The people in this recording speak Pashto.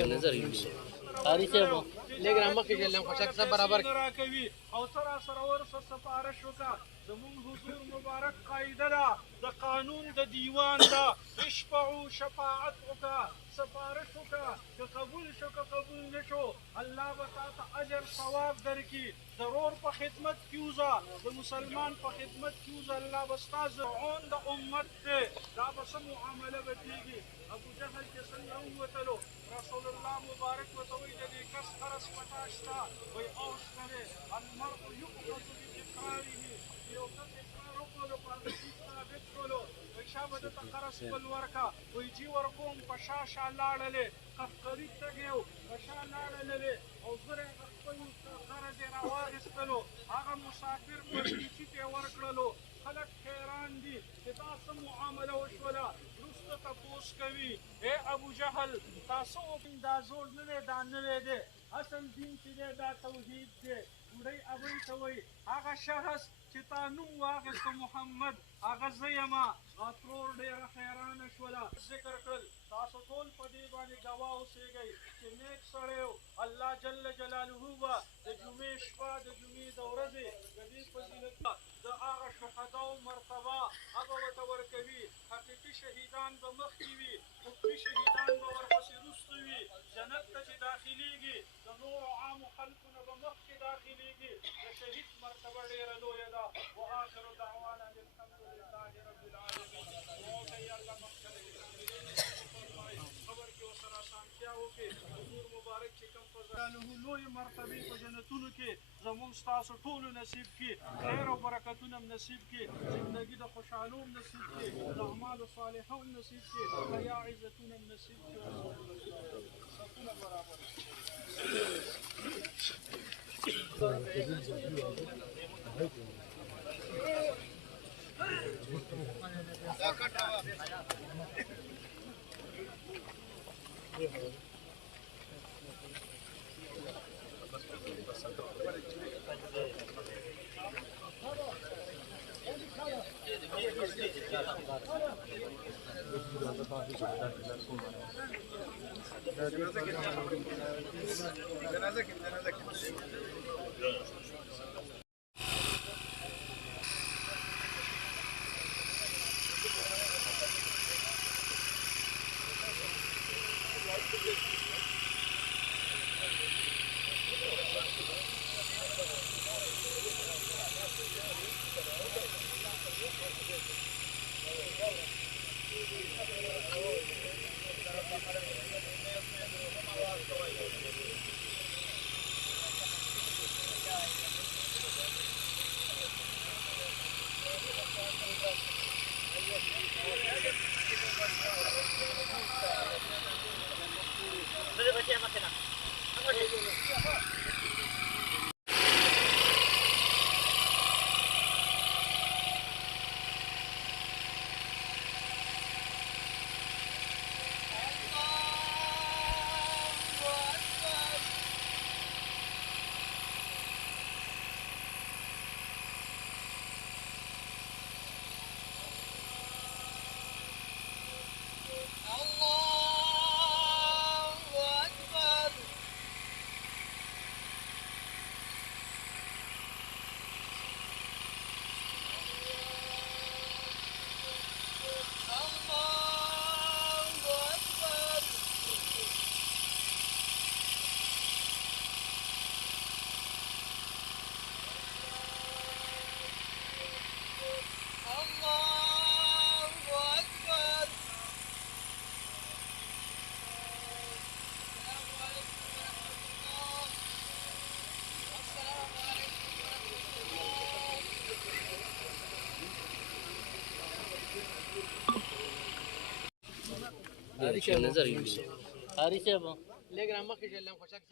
نظر قاری صاحب لږ را مخکې شه خوشک صاحب برابر راکوي او سره سره ورسه سفارش وکړه زمونږ حضور مبارک قاعده ده د قانون د دیوان ده اشفعوا شفاعت وکړه سفارش وکړه که قبول شو که قبول نه شو الله به تا ته اجر ثواب درکړي ضرور په خدمت کې وځه د مسلمان په خدمت کې وځه الله به ستا زرعون د امت دی دا به څه معامله به کېږي ابو جهل چې څنګه ووتلو رسول الله مبارک ورته وایي د دې کس قرض پتا شته وایي اوس نه دی المرء یؤخذ باقراره یو کس اقرار وکړلو په حدیث ثابت کړلو وایي شا به دته قرض خپل ورکړه وایي جي ورکوم په شا شا لاړلې قفقري تږی و په شا لاړللې او زره خپل قرض یې راواخیستلو هغه مسافر پردیسي ته یې ورکړلو خلک حیران دي چې دا څه معامله وشوله وروسته تپوس کوي ای ابو جهل تاسو دا زوړ نه دی دا نوی دی اصل دین چې دی دا توحید دی بوډۍ ابۍ ته وایي هغه شخص چې تا نوم واخیسته محمد هغه زه یمه ترور ډېره حیرانه شوله ذکر کړل تاسو ټول په دې باندې ګواه اوسېږئ چې نیک سړی و الله جل جلاله به د جمعې شپه د جمعې د ورځې د دې فضیلت د هغه شهداو مرتبه هغه ورته ورکوي حقیقي شهیدان به مخکې وي حکمي شهیدان به ورپسې وروسته وي جنت ته چې داخلېږي د نورو عامو خلکو نه به مخکې داخلېږي د شهید مرتبه ډېره لویه ده وآخر دعوانا الحمد لله رب العالمین دعا کوي الله مخکې خبر کې ورسره اسانتیا وکړي حضور مبارک چې کوم فضله لویې مرتبې په جنتونو کې زمونږ ستاسو ټولو نصیب کړي خیر او برکتونه هم نصیب کړي زندګي د خوشحالو هم نصیب کړي د اعمالو صالحو هم نصیب کړي حیا عزتونه هم نصیب کړي صفونه برابر نظر قاری صاحب لږ را مخکې شه خوشک